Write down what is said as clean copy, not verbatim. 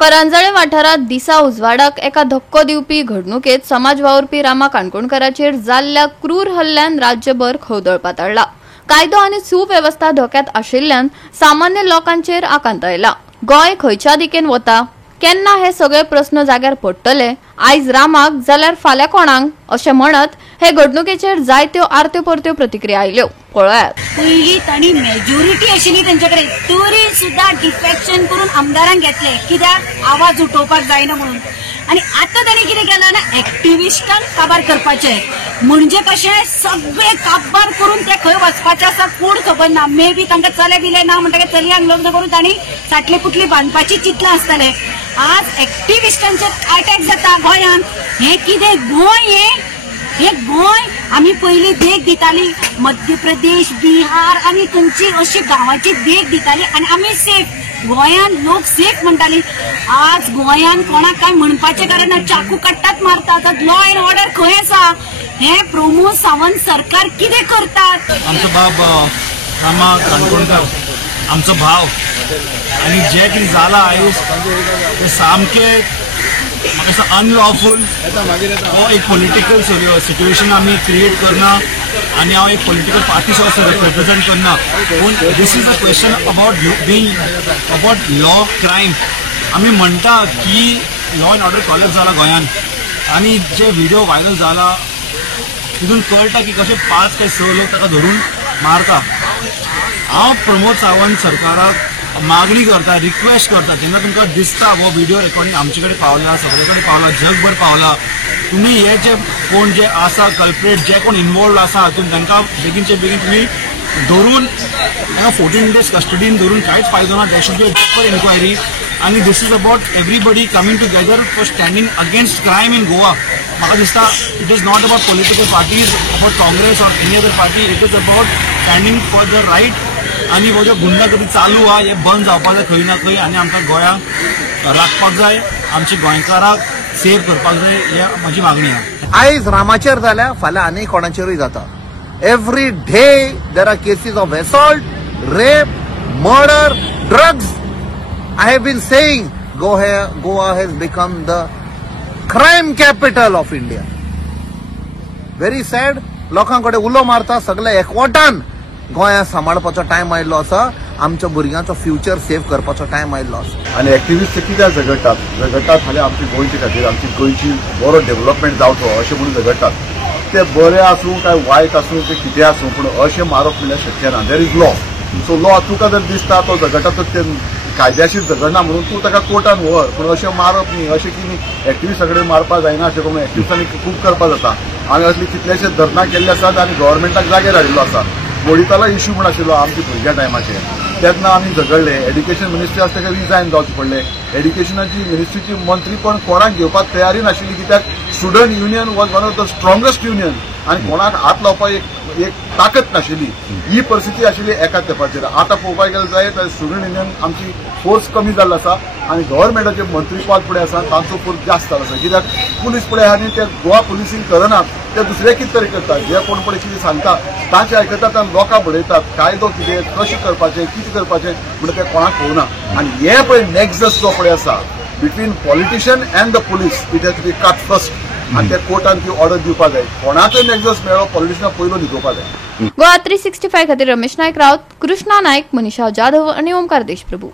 करंजळे वाठारात दिसा उजवाडाक एका धक्को दिवपी घडणुकेत समाज वावुरपी रामा काणकोणकाराचेर जाल्ल्या क्रूर हल्ल्यान राज्यभर खवदळ पातळ्ळा। कायदो आनी सुवेवस्था धोक्यात आशिल्ल्यान सामान्य लोकांचेर आकांत आयला। गोंय खंयच्या दिकेन वता, केन्ना हे सगळे प्रश्न जाग्यार पडटले, आयज रामाक जाल्यार फाल्यां कोणाक अशें म्हणत हे घडणुकेचेर जायत्यो आरत्यो परत्यो प्रतिक्रिया आयल्यो। पळयात। पयलीं तांणी मेजॉरिटी आशिल्ली तेंच्याकडे तरी सुद्धा डिफेक्शन करून आमदारांक घेतले, कित्याक आवाज उठोवपाक जायना म्हणून। आणि आता तांणी कितें केलां ना, एक्टिविस्टांक काबार करपाचे, म्हणजे कशें सगळे काबार करून ते खंय वचपाचे आसा कोण खबर ना। मे बी तांकां चले बिले ना म्हणटकीर चलयांक लग्न करून तांणी साटली पुटली बांदपाची चिंतलां आसतलें। आज एक्टिविस्टांचेर अटॅक जाता गोंयांत। हे कितें गोंय हे गोंय आमी पयलीं देख दिताली, मध्य प्रदेश, बिहार आनी खंयची अशी गांवांची देख दिताली आनी आमी सेफ, गोंयांत लोक सेफ म्हणटाली। आज गोंयांत कोणाक काय म्हणपाचें कारण ना, चाकू काडटात मारतात। लॉ अँड ऑर्डर खंय आसा? हे प्रमोद सावंत सरकार कितें करतात? आमचो बाब रामा काणकोणकार आमचो भाव, आनी जे कितें जालां आयज ते सामकें म्हाका दिसता अनलॉफूल। हो एक पॉलिटिकल सिच्युएशन आमी क्रिएट करना आनी हांव एक पॉलिटिकल पार्टीस असो रिप्रेझेंट करना, पूण this is a question about law crime. आमी म्हणटा की लॉ अँड ऑर्डर कॉलेज जाला गोंयांत, आनी जे व्हिडिओ व्हायरल जाला तितून कळटा की कशे 5 काय 6 लोक ताका धरून मारता। हांव प्रमोद सावंत सरकाराक मागणी करता, रिक्वेस्ट करता, जेन्ना तुमकां दिसता हो व्हिडिओ रेकॉर्डिंग आमचे कडेन पावला, सगळे कडेन पावला, जगभर पावला, तुम्ही हे जे कोण जे आसा कल्प्रेट, जे कोण इन्वॉल्व आसा हातून तांकां बेगीनचे बेगीन तुम्ही धरून 14 days कस्टडीन धरून कांयच फायदो ना। There should be a deeper inquiry आनी this is about everybody coming together for standing against crime in Goa. म्हाका दिसता it is not about political parties, about Congress or any other party, it is about standing for the right. आनी हो जो गुंडागर्दी चालू आहा हे बंद जावपाक जाय खंय ना खंय, आनी आमकां गोंयांक राखपाक जाय, आमच्या गोंयकाराक सेव करपाक जाय, ही म्हजी मागणी आहा। आयज रामाचेर जाल्यार फाल्यां आनी कोणाचेरूय जाता। Every day there are cases of assault, rape, murder, drugs. I have been saying Goa has become the crime capital of India. Very sad. लोकांकडे उलो मारता, सगळे एकवटान गोंया सांबाळपाचो टायम आयिल्लो आसा, आमच्या भुरग्यांचो फ्युचर सेव करपाचो टायम आयिल्लो आसा। आनी एक्टिविस्ट कित्याक झगडटात फाल्यां आमच्या गोंयचे खातीर, आमची गोंयची बरो डेव्हलपमेंट जावचो अशें म्हणून झगडटात। ते बरें आसूं काय वायट आसूं ते कितें आसूं, पूण अशें मारप म्हणल्यार शक्य ना। There is law, so law तुका जर दिसता तो झगडटा ते कायद्याशीर झगडना म्हणून तूं ताका कोर्टान व्हर, पूण अशें मारप न्ही, अशें की न्ही एक्टिविस्टा कडेन मारपा जायना अशें करून एक्टिविस्टांनी खूब करपा जाता। आनी असले कितलेशे धरना केल्ले आसात आनी गव्हर्मेंटाक जागेर हाडिल्लो आसा। बोडिताला इश्यू म्हण आशिल्लो आमच्या भुरग्या टायमाचेर, तेन्ना आमी झगडले, एड्युकेशन मिनिस्ट्री आसा ताका रिजायन जावचें पडलें। एड्युकेशनाची मिनिस्ट्रीची मंत्री पण कोणाक घेवपाक तयारी नाशिल्ली, कित्याक student union was one of the strongest union आनी कोणाक हात लावपाक एक ताकद नाशिल्ली। ही परिस्थिती आशिल्ली एकाच तेंपाचेर। आतां पळोवपाक गेले जायत स्टुडंट युनियन आमची फोर्स कमी जाल्लो आसा आनी गव्हर्मेंटाचे मंत्रीपद फुडें आसा तांचो फोर्स जास्त जाल्लो आसा, कित्याक पुलीस फुडें आहा आनी ते गोवा पुलिसींग करनात, ते दुसरे कितें तरी करतात। जे कोण पळय कितें सांगता तांचे आयकतात आनी लोकांक बडयतात, कायदो कितें कशें करपाचें कितें करपाचें म्हणटा तें कोणाक कळना। आनी हे पळय नेक्सस जो पळय आसा between politician and the police, it has to be cut first आनी ते कोर्टान ती ऑर्डर दिवपाक जाय। कोणाकय नेक्सस मेळ्ळो पॉलिटिशनाक पयलो न्हिदोवपाक जाय। गोवा 365 खातीर रमेश नायक रावत, कृष्णा नायक, मनीषा जाधव आनी ओमकार देशप्रभू।